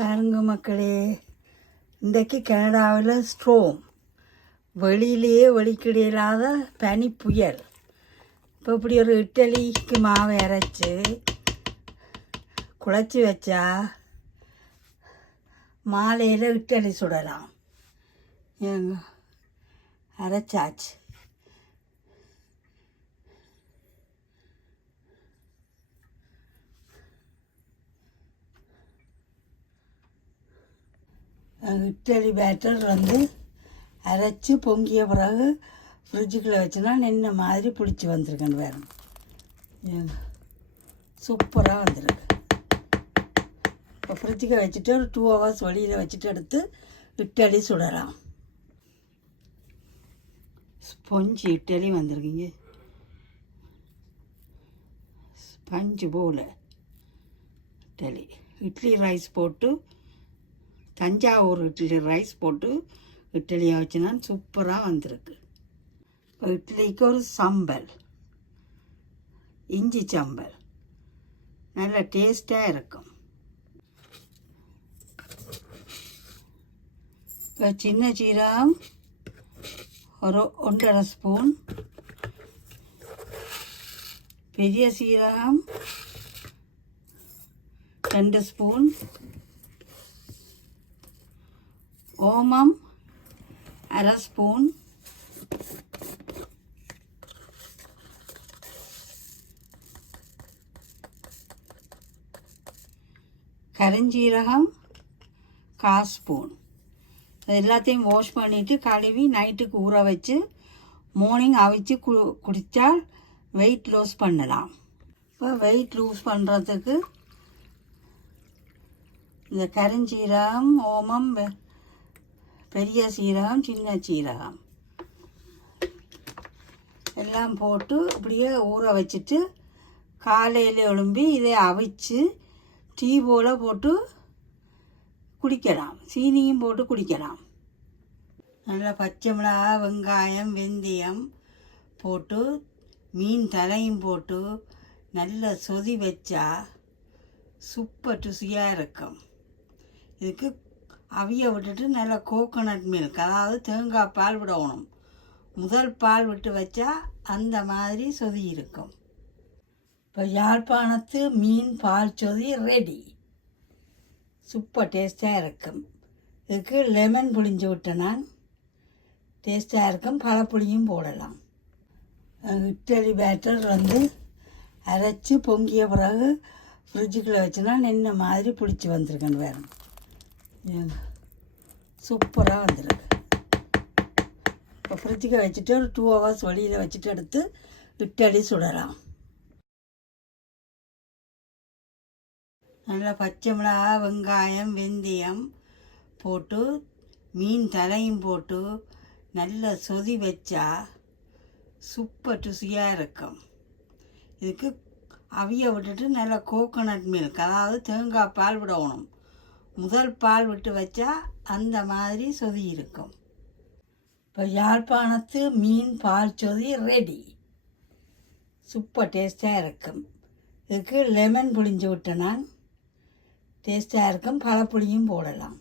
பாருங்க மக்களே இன்றைக்கு கனடாவில் ஸ்ட்ரோம் வெளியிலேயே வெளிக்கிட பனி புயல் இப்போ இப்படி ஒரு இட்டலிக்கு மாவை அரைச்சி குழச்சி வச்சா மாலையில் இட்டலி சுடலாம். ஏங்க அரைச்சாச்சு. இட்லி பேட்டர் வந்து அரைச்சி பொங்கிய பிறகு ஃப்ரிட்ஜுக்குள்ளே வச்சுனா நின்ன மாதிரி பிடிச்சி வந்திருக்கேன் வேறு சூப்பராக வந்திருக்கு. இப்போ ஃப்ரிட்ஜுக்கு வச்சுட்டு ஒரு டூ ஹவர்ஸ் வெளியில் வச்சுட்டு எடுத்து இட்டலி சுடலாம். ஸ்பொஞ்சு இட்டலி வந்திருக்கீங்க. ஸ்பஞ்சு போல் இட்லி இட்லி ரைஸ் போட்டு தஞ்சாவூர் இட்லி ரைஸ் போட்டு இட்லியை வச்சுனா சூப்பராக வந்திருக்கு. இப்போ இட்லிக்கு ஒரு சம்பல் இஞ்சி சம்பல். நல்ல டேஸ்ட்டாக இருக்கும். இப்போ சின்ன சீரகம் ஒரு ஒன்றரை ஸ்பூன் பெரிய சீரகம் ரெண்டு ஸ்பூன் ஓமம் அரை ஸ்பூன். கருஞ்சீரகம் கால் ஸ்பூன். இது எல்லாத்தையும் வாஷ் பண்ணிவிட்டு கழுவி நைட்டுக்கு ஊற வச்சு மார்னிங் அவிச்சு கு குடித்தால் வெயிட் லூஸ் பண்ணலாம். இப்போ வெயிட் லூஸ் பண்ணுறதுக்கு இந்த கருஞ்சீரகம் ஓமம் வெ- பெரிய சீரகம் சின்ன சீரகம். எல்லாம் போட்டு இப்படியே ஊற வச்சுட்டு காலையில் எழும்பி இதை அவிச்சு டீ போல் போட்டு குடிக்கலாம். சீனியும் போட்டு குடிக்கலாம். நல்லா பச்சை மிளகா வெங்காயம் வெந்தயம் போட்டு மீன் தலையும் போட்டு நல்ல சொதி வச்சா சூப்பர் ருசியாக இருக்கும். இதுக்கு அவிய விட்டுட்டு நல்லா கோகோனட் மில்க் அதாவது தேங்காய் பால் விடணும் முதல் பால் விட்டு வச்சா அந்த மாதிரி சொதி இருக்கும். இப்போ யாழ்ப்பாணத்து மீன் பால் சொதி ரெடி சூப்பர் டேஸ்ட்டாக இருக்கும். இதுக்கு லெமன் புளிஞ்சு விட்டேன் நான். டேஸ்ட்டாக இருக்கும். பழப்புளியும் போடலாம். இட்டலி பேட்டர் வந்து அரைச்சி பொங்கிய பிறகு ஃப்ரிட்ஜுக்குள்ளே வச்சுனா நின்ன மாதிரி பிடிச்சி வந்திருக்கேன் வேறு சூப்பராக வந்திருக்கு. இப்போ ஃப்ரிட்ஜுக்கு வச்சுட்டு ஒரு டூ ஹவர்ஸ் வெளியில் வச்சுட்டு எடுத்து இட்டலி சுடலாம். நல்லா பச்சை மிளகா வெங்காயம் வெந்தயம் போட்டு மீன் தலையும் போட்டு நல்ல சொதி வச்சா சூப்பர் ருசியாக இருக்கும். இதுக்கு அவிய விட்டுட்டு நல்லா கோகோனட் மில்க் அதாவது தேங்காய் பால் விடணும். முதல் பால் விட்டு வச்சா அந்த மாதிரி சொதி இருக்கும். இப்போ யாழ்ப்பாணத்து மீன் பால் சொதி ரெடி சூப்பர் டேஸ்ட்டாக இருக்கும். இதுக்கு லெமன் புளிஞ்சு விட்டேன் நான் டேஸ்ட்டாக இருக்கும். பழப்புளியும் போடலாம்.